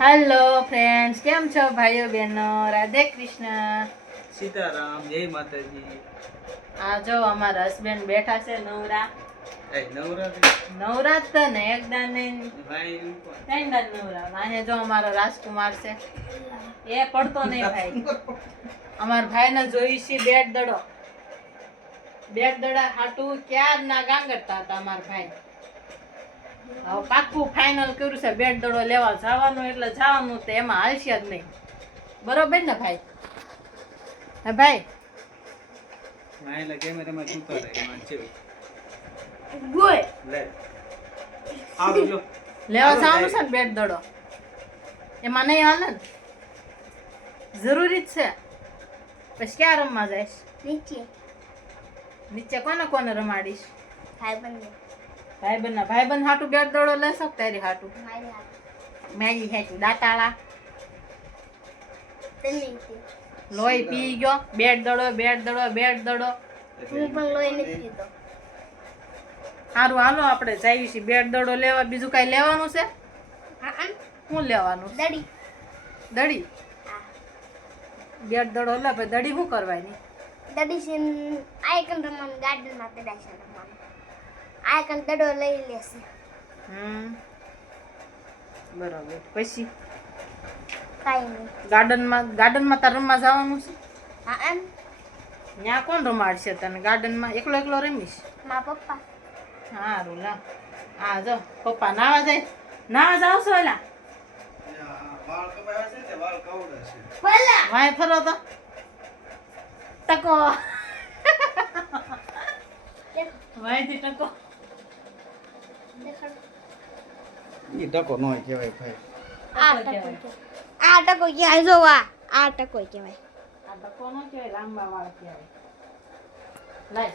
Hello friends, કેમ છો ભાઈઓ બહેનો? રાધે કૃષ્ણ, સીતારામ, જય માતાજી. આ જો અમારા હસબન્ડ બેઠા છે નવરા. નવરા જ ને એકદમ ત્રણ નવરા. અહીંયા જો અમારો રાજકુમાર છે, એ પડતો નહીં ભાઈ. અમારા ભાઈને જોઈ છે બેટ દડા હાટું ક્યાર ના ગાંગરતા હતા અમારા ભાઈ. હવે પાક્કું ફાઇનલ કર્યું છે બેટ દડો લેવા જવાનું, એટલે જવાનું તો એમાં હાલશે જ નહીં. બરોબર ને ભાઈ? હે ભાઈ? માયલા કેમેરામાં સુતા રહે માનચે. ગોય લે આવો લો. લેવા જવાનું છે ને બેટ દડો, એમાં નહીં હાલે ને, જરૂરી જ છે. પછી ક્યાં રમવા જઈશ? નીચે કોને કોને રમાડીશ? ભાઈબંધ હાટું બેટ દડો લેશો તારી હાટું? મેરી હેઠું દાટાળા લોહી પી ગયો. બેટ દડો સારું, હાલો આપણે જઈએ છીએ બેટ દડો લેવા. બીજું કઈ લેવાનું છે? શું લેવાનું? દડી. બેટ દડો લે, પછી દડી શું કરવાની? બરાબર. પછી ગાર્ડનમાં તાર રમવા જવાનું છે? ત્યાં કોણ રમાડશે તને ગાર્ડનમાં? એકલો રમીશ? સારું, લા. હા જો પપ્પા નાવા જાવ છો? એલા વાય ફરો તો ટકો વાયથી ટકો. ઈ ટકો નો કહેવાય ભાઈ. આ ટકો ક્યાં જોવા? આ ટકો કહેવાય. આ ટકો નો કહેવાય, લાંબા વાળ કહેવાય. લાય